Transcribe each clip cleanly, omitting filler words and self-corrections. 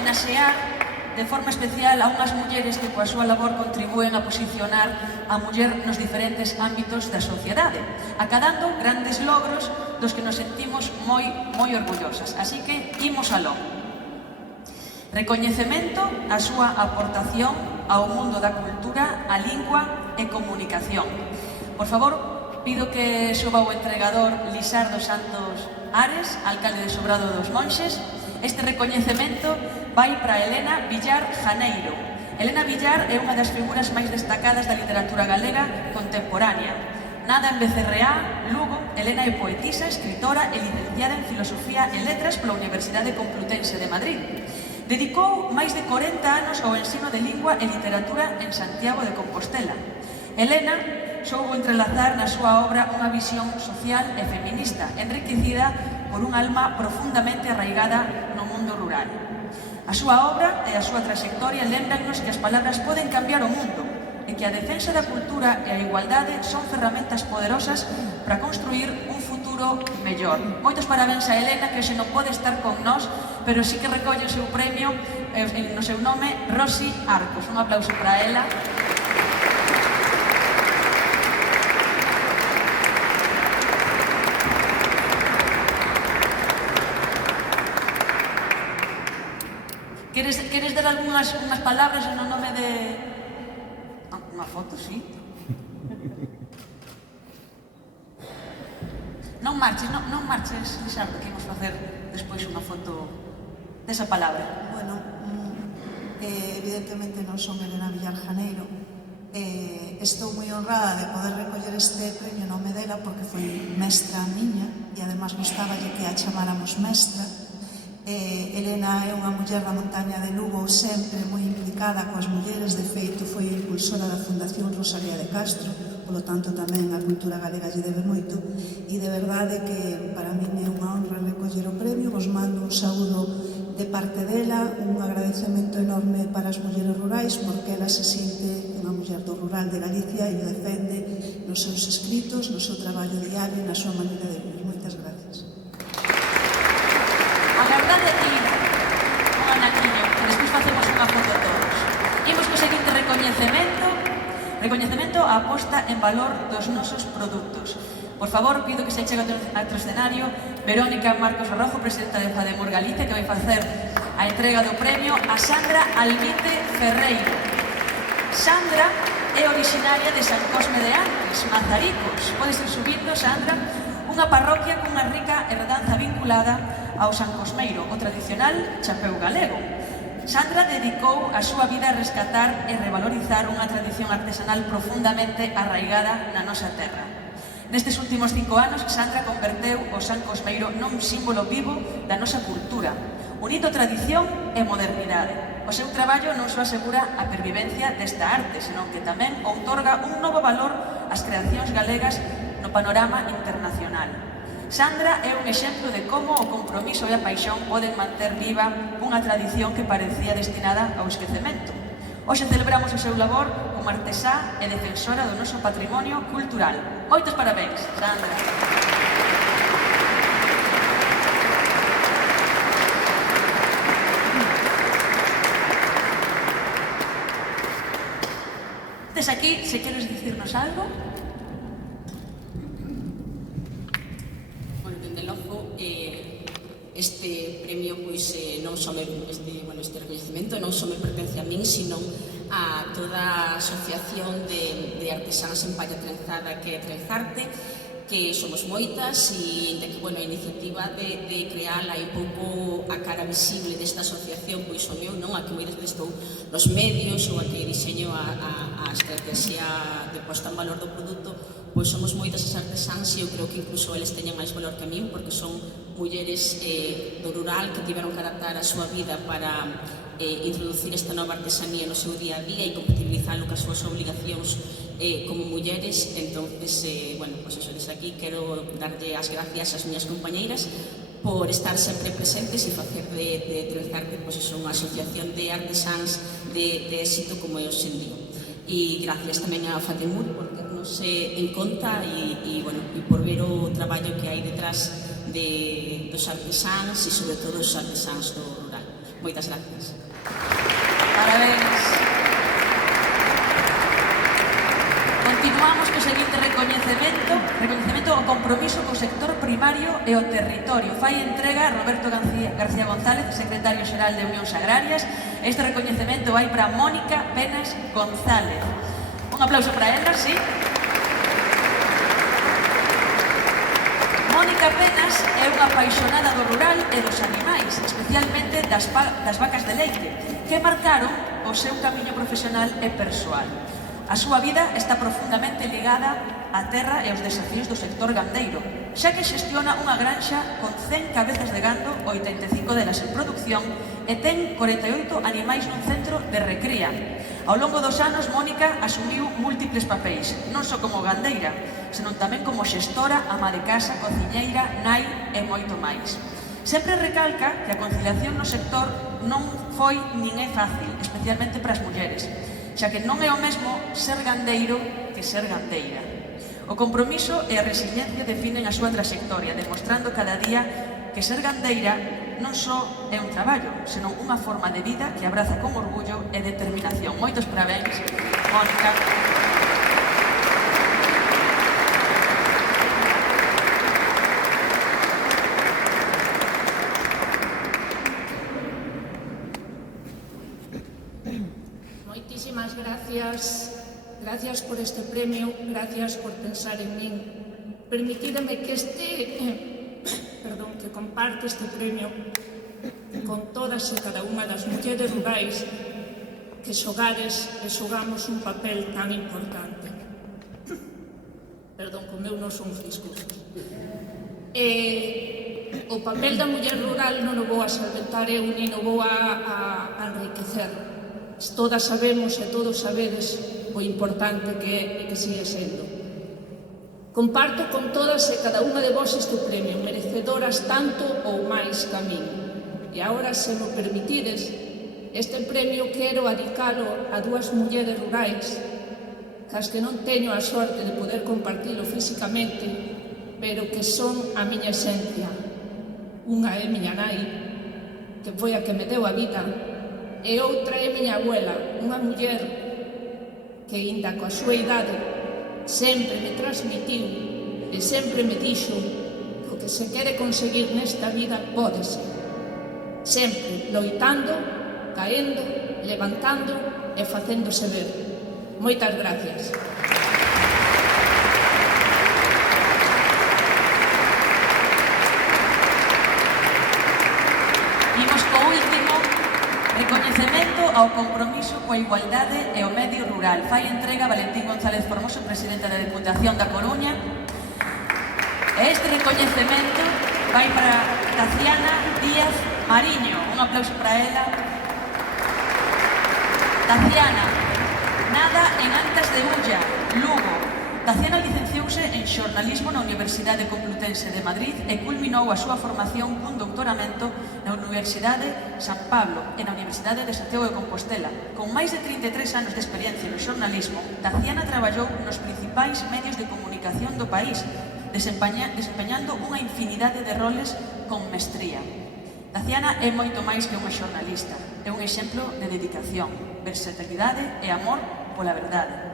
homenaxear de forma especial a unhas mulleres que coa súa labor contribúen a posicionar a muller nos diferentes ámbitos da sociedade, acadando grandes logros dos que nos sentimos moi orgullosas. Así que, imos aló. Recoñecemento a súa aportación ao mundo da cultura, a lingua e comunicación. Por favor, pido que suba o entregador Lisardo Santos Ares, alcalde de Sobrado dos Monxes. Este recoñecemento vai para Elena Villar Janeiro. Elena Villar é unha das figuras máis destacadas da literatura galega contemporánea. Nada en Becerreá, Lugo, Elena é poetisa, escritora e licenciada en Filosofía e Letras pola Universidade Complutense de Madrid. Dedicou máis de 40 anos ao ensino de lingua e literatura en Santiago de Compostela. Elena soubo entrelazar na súa obra unha visión social e feminista, enriquecida por un alma profundamente arraigada no mundo rural. A súa obra e a súa trayectoria lembrannos que as palabras poden cambiar o mundo e que a defensa da cultura e a igualdade son ferramentas poderosas para construir un futuro mellor. Moitos parabéns a Elena, que hoxe non pode estar con nós, pero sí que recolle o seu premio no seu nome, Rosy Arcos. Un aplauso para ela. Queres dar algunhas palabras no nome de... Unha foto, sí. Non marches, Lisardo, que imos facer despois unha foto desa palabra. Bueno, evidentemente non son Elena Villar Janeiro. Estou moi honrada de poder recoller este premio en nome dela porque foi mestra miña e además gustaballe que a chamáramos mestra. Elena é unha muller da montaña de Lugo sempre moi implicada coas mulleres, de feito foi impulsora da Fundación Rosalía de Castro, polo tanto tamén a cultura galega lle debe moito, e de verdade que para min é unha honra recoller o premio. Vos mando un saúdo de parte dela, un agradecemento enorme para as mulleres rurais porque ela se sinte unha muller do rural de Galicia e o defende nos seus escritos, no seu traballo diario e na súa maneira de vivir. Moitas gracias. Agardade aquí un anaquiño, que despois facemos unha foto todos. Imos co seguinte recoñecemento á posta en valor dos nosos produtos. Por favor, pido que se chegue ao escenario Verónica Marcos Arrojo, presidenta de Fademur Galicia, que vai facer a entrega do premio a Sandra Alvite Ferreiro. Sandra é originaria de San Cosme de Antes, Mazaricos. Podes ir subindo, Sandra, unha parroquia cunha rica herdanza vinculada ao San Cosmeiro, o tradicional chapeu galego. Sandra dedicou a súa vida a rescatar e revalorizar unha tradición artesanal profundamente arraigada na nosa terra. Nestes últimos 5 anos, Sandra converteu o San Cosmeiro nun símbolo vivo da nosa cultura, unindo tradición e modernidade. O seu traballo non só asegura a pervivencia desta arte, senón que tamén outorga un novo valor ás creacións galegas no panorama internacional. Sandra é un exemplo de como o compromiso e a paixón poden manter viva unha tradición que parecía destinada ao esquecemento. Hoxe celebramos o seu labor como artesá e defensora do noso patrimonio cultural. Moitos parabéns, Sandra. Desde aquí, se queres dicirnos algo... Este premio non só este recoñecemento non só me pertence a min, sino a toda a asociación de artesanas en palla trenzada que é Trenzarte, que somos moitas e de que a iniciativa de creala e un pouco a cara visible desta asociación pois o meu, non a que moitas veces estou nos medios ou a que diseño a estrategia de posta en valor do produto, pois somos moitas as artesáns e eu creo que incluso eles teñen máis valor que a min porque son mulleres do rural que tiveron que adaptar a súa vida para introducir esta nova artesanía no seu día a día e compatibilizarlo cas súas obligacións como mulleres. Entonces, desde aquí quero darlle as gracias ás miñas compañeiras por estar sempre presentes e facer de Trenzarte unha asociación de artesáns de éxito como é hoxe en día. E gracias tamén a Fademur por ternos en conta e por ver o traballo que hai detrás dos artesáns e sobre todo os artesáns do rural. Moitas gracias. Parabéns. Continuamos co seguinte recoñecemento ao compromiso co sector primario e o territorio. Fai entrega Roberto García González, secretario xeral de Unións Agrarias. Este recoñecemento vai para Mónica Penas González. Un aplauso para ela, sí. Mónica Penas é unha apaixonada do rural e dos animais, especialmente das vacas de leite, que marcaron o seu camiño profesional e persoal. A súa vida está profundamente ligada á terra e aos desafíos do sector gandeiro, xa que xestiona unha granxa con 100 cabezas de gando, 85 delas en producción, e ten 48 animais nun centro de recría. Ao longo dos anos, Mónica asumiu múltiples papéis, non só como gandeira, senón tamén como xestora, ama de casa, cociñeira, nai e moito máis. Sempre recalca que a conciliación no sector non foi nin é fácil, especialmente para as mulleres, xa que non é o mesmo ser gandeiro que ser gandeira. O compromiso e a resiliencia definen a súa trayectoria, demostrando cada día que ser gandeira non só é un traballo, senón unha forma de vida que abraza con orgullo e determinación. Moitos parabéns, Mónica. Moitísimas gracias por este premio, gracias por pensar en min. Permitídeme que que comparte este premio con todas e cada unha das mulleres rurais que xogades e xogamos un papel tan importante. Perdón, co meu non son os discursos. O papel da muller rural non o vou a salventar eu, nin o vou a enriquecer. Todas sabemos e todos sabedes o importante que é e que sigue sendo. Comparto con todas e cada unha de vos este premio, merecedoras tanto ou máis que a min. E agora, se mo permitides, este premio quero adicalo a dúas mulleres rurais, cas que non teño a sorte de poder compartilo físicamente, pero que son a miña esencia. Unha é miña nai, que foi a que me deu a vida, e outra é miña abuela, unha muller que, inda coa súa idade, sempre me transmitiu e sempre me dixo que o que se quere conseguir nesta vida pódese. Sempre loitando, caendo, levantando e facéndose ver. Moitas gracias. Imos co último recoñecemento ao compromiso coa igualdade e o medio rural. Fai entrega Valentín González Formoso, presidente da Deputación da Coruña. E este recoñecemento vai para Taciana Díaz Mariño. Un aplauso para ela. Taciana, nada en Antas de Ulla, Lugo. Taciana licenciouse en xornalismo na Universidade Complutense de Madrid e culminou a súa formación cun doutoramento na Universidade San Pablo e na Universidade de Santiago de Compostela. Con máis de 33 anos de experiencia no xornalismo, Taciana traballou nos principais medios de comunicación do país, desempeñando unha infinidade de roles con mestría. Taciana é moito máis que unha xornalista, é un exemplo de dedicación, versatilidade e amor pola verdade.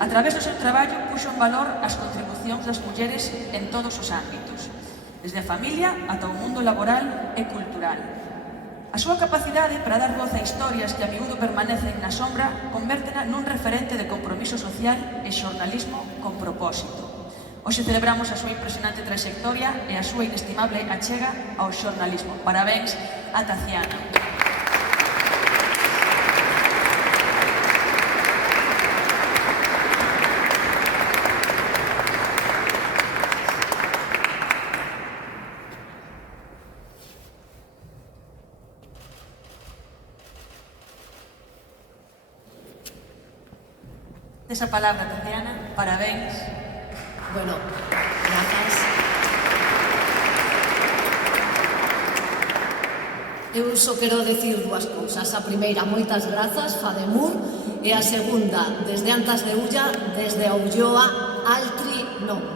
A través do seu traballo puxo en valor as contribucións das mulleres en todos os ámbitos, desde a familia ata o mundo laboral e cultural. A súa capacidade para dar voz a historias que a miúdo permanecen na sombra convértena nun referente de compromiso social e xornalismo con propósito. Hoxe celebramos a súa impresionante trayectoria e a súa inestimable achega ao xornalismo. Parabéns a Taciana. Esa palabra, Taciana, parabéns. Bueno, grazas. Eu só quero decir dúas cousas. A primeira, moitas grazas, Fademur, e a segunda, desde Antas de Ulla, desde a Ulloa, Altri, non.